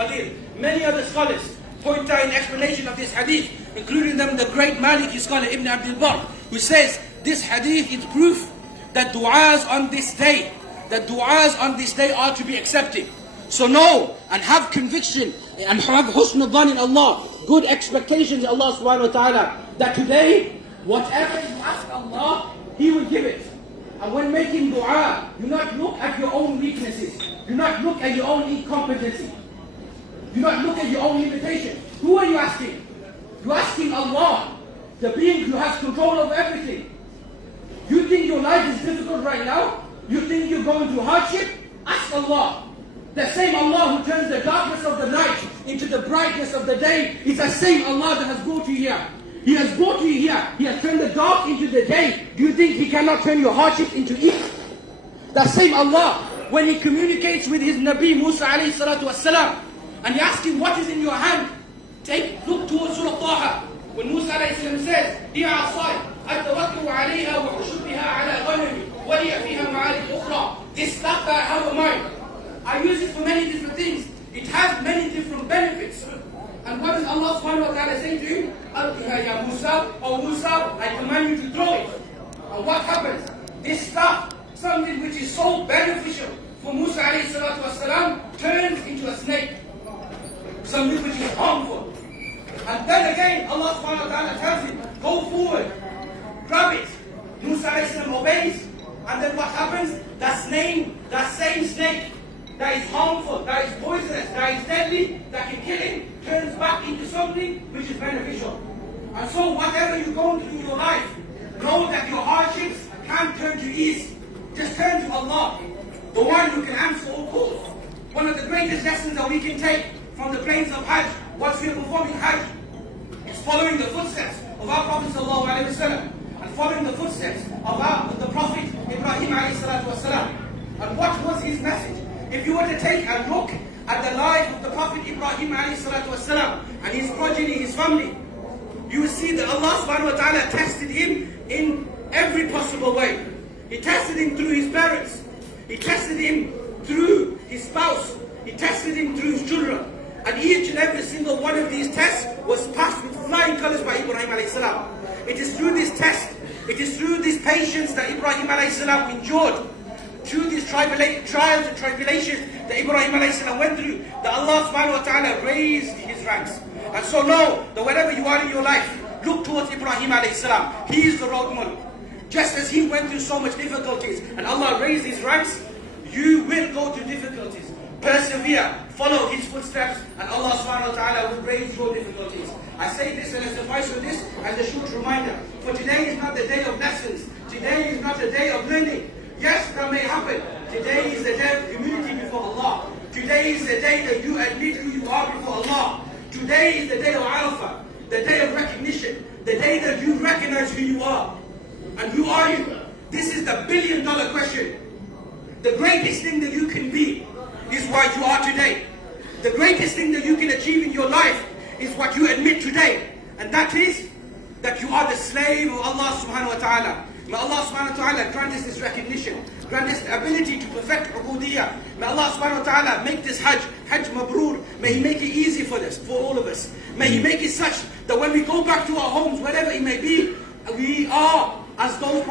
Qadir. Many other scholars point out in explanation of this hadith, including them the great Maliki scholar Ibn Abdul Barr, who says this hadith is proof that du'as on this day, are to be accepted. So know and have conviction and have husn al-dhan in Allah, good expectations in Allah subhanahu wa ta'ala, that today, whatever you ask Allah, He will give it. And when making dua, do not look at your own weaknesses. Do not look at your own incompetency. Do not look at your own limitations. Who are you asking? You're asking Allah, the being who has control of everything. You think your life is difficult right now? You think you're going through hardship? Ask Allah. The same Allah who turns the darkness of the night into the brightness of the day is the same Allah that has brought you here. He has brought you here. He has turned the dark into the day. Do you think He cannot turn your hardship into ease? That same Allah, when He communicates with His Nabi Musa alayhi salatu wasalam, and He asks him, what is in your hand? Look towards Surah Taha. When Musa alayhi salam says, هي عصاي أتوكل عليها وأشبها على غنمي ولي فيها معارف أخرى. This stuff that I have in mind, I use it for many different things. It has many different benefits. And what does Allah subhanahu wa ta'ala say to him? Alqiha ya Musa, O Musa, I command you to throw it. And what happens? This stuff, something which is so beneficial for Musa alayhi salatu wasalam, turns into a snake. Something which is harmful. And then again, Allah subhanahu wa ta'ala tells him, go forward, grab it. Musa alayhi salam obeys. And then what happens? That same snake, that is harmful, that is poisonous, that is deadly, that can kill him, turns back into something which is beneficial. And so whatever you're going through in your life, know that your hardships can't turn to ease. Just turn to Allah, the one who can answer all calls. One of the greatest lessons that we can take from the plains of Hajj, once we are performing Hajj, is following the footsteps of our Prophet ﷺ, and following the footsteps of the Prophet Ibrahim ﷺ. And what was his message? If you were to take a look at the life of the Prophet Ibrahim ﷺ and his progeny, his family, you will see that Allah subhanahu wa ta'ala tested him in every possible way. He tested him through his parents. He tested him through his spouse. He tested him through his children. And each and every single one of these tests was passed with flying colors by Ibrahim ﷺ. It is through this test, it is through this patience that Ibrahim ﷺ endured, through these trials and tribulations that Ibrahim ﷺ went through, that Allah subhanahu wa ta'ala raised his ranks. And so know that wherever you are in your life, look towards Ibrahim ﷺ. He is the road model. Just as he went through so much difficulties and Allah raised his ranks, you will go through difficulties. Persevere, follow his footsteps, and Allah subhanahu wa ta'ala will raise your difficulties. I say this and I suffice with this as a short reminder. For today is not the day of lessons. Today is not a day of learning. Yes, that may happen. Today is the day of humility before Allah. Today is the day that you admit who you are before Allah. Today is the day of Arafat, the day of recognition, the day that you recognize who you are. And who are you? This is the billion-dollar question. The greatest thing that you can be is what you are today. The greatest thing that you can achieve in your life is what you admit today. And that is that you are the slave of Allah subhanahu wa ta'ala. May Allah subhanahu wa ta'ala grant us this recognition, grant us the ability to perfect ubudiyyah. May Allah subhanahu wa ta'ala make this Hajj mabrur. May He make it easy for us, for all of us. May He make it such that when we go back to our homes, wherever it may be, we are as those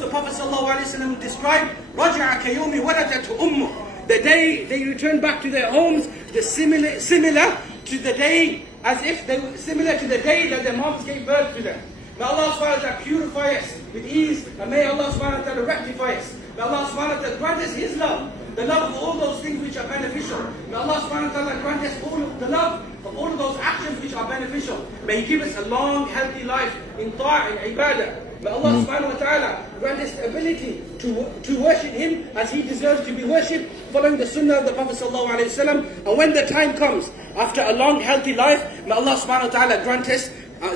the Prophet sallallahu alaihi wasallam described, رَجَعَ كَيَوْمِ وَلَدَتْهُ أُمُّهُ. The day they return back to their homes, similar to the day, as if they were similar to the day that their moms gave birth to them. May Allah subhanahu wa ta'ala purify us with ease, and may Allah subhanahu wa ta'ala rectify us. May Allah subhanahu wa ta'ala grant us His love, the love of all those things which are beneficial. May Allah subhanahu wa ta'ala grant us the love of all of those actions which are beneficial. May He give us a long, healthy life in ta'ah and ibadah. May Allah subhanahu wa ta'ala grant us the ability to worship Him as He deserves to be worshipped, following the sunnah of the Prophet sallallahu alaihi wasallam. And when the time comes, after a long, healthy life, may Allah subhanahu wa ta'ala grant us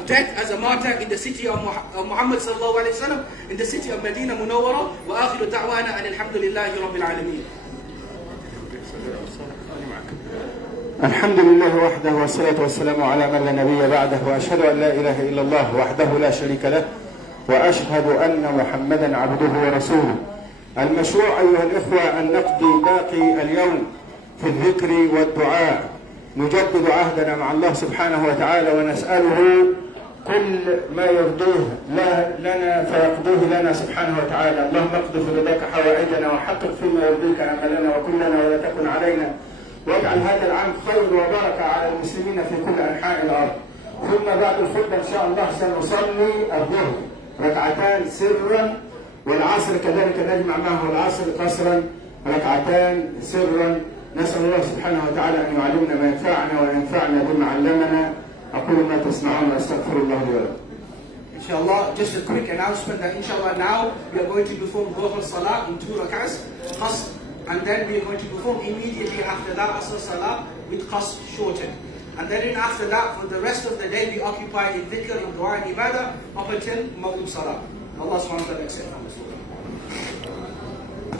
death as a martyr in the city of Muhammad sallallahu alaihi wasallam, in the city of Medina Munawwara. Wa akhiru da'wana an alhamdulillahi rabbil alameen. الحمد لله وحده والصلاة والسلام على من لا نبي بعده وأشهد أن لا إله إلا الله وحده لا شريك له وأشهد أن محمدا عبده ورسوله. المشروع أيها الإخوة أن نقضي باقي اليوم في الذكر والدعاء نجدد عهدنا مع الله سبحانه وتعالى ونسأله كل ما يرضيه لنا فيقضيه لنا سبحانه وتعالى. اللهم اقض في رضاك حوائجنا وحقق فيما يرضيك املنا وكلنا ولا تكن علينا، واجعل هذا العام خير وبركه على المسلمين في كل انحاء الارض. ثم بعد الخطبه ان شاء الله سنصلي الظهر ركعتان سرا، والعصر كذلك نجمع معه العصر قصرا ركعتان سرا. نسال الله سبحانه وتعالى ان يعلمنا ما ينفعنا وينفعنا بما علمنا. أقول ما تسمعون وأستغفر الله لي ولكم. Inshallah, just a quick announcement that inshallah now we are going to perform Dhuhr Salah in 2 rak'ahs, qasr, and then we are going to perform immediately after that Asr Salah with qasr shortened. And then after that, for the rest of the day, we occupy in dhikr, in dua and ibadah up until Maghrib Salah. Allah subhanahu wa ta'ala accept from us.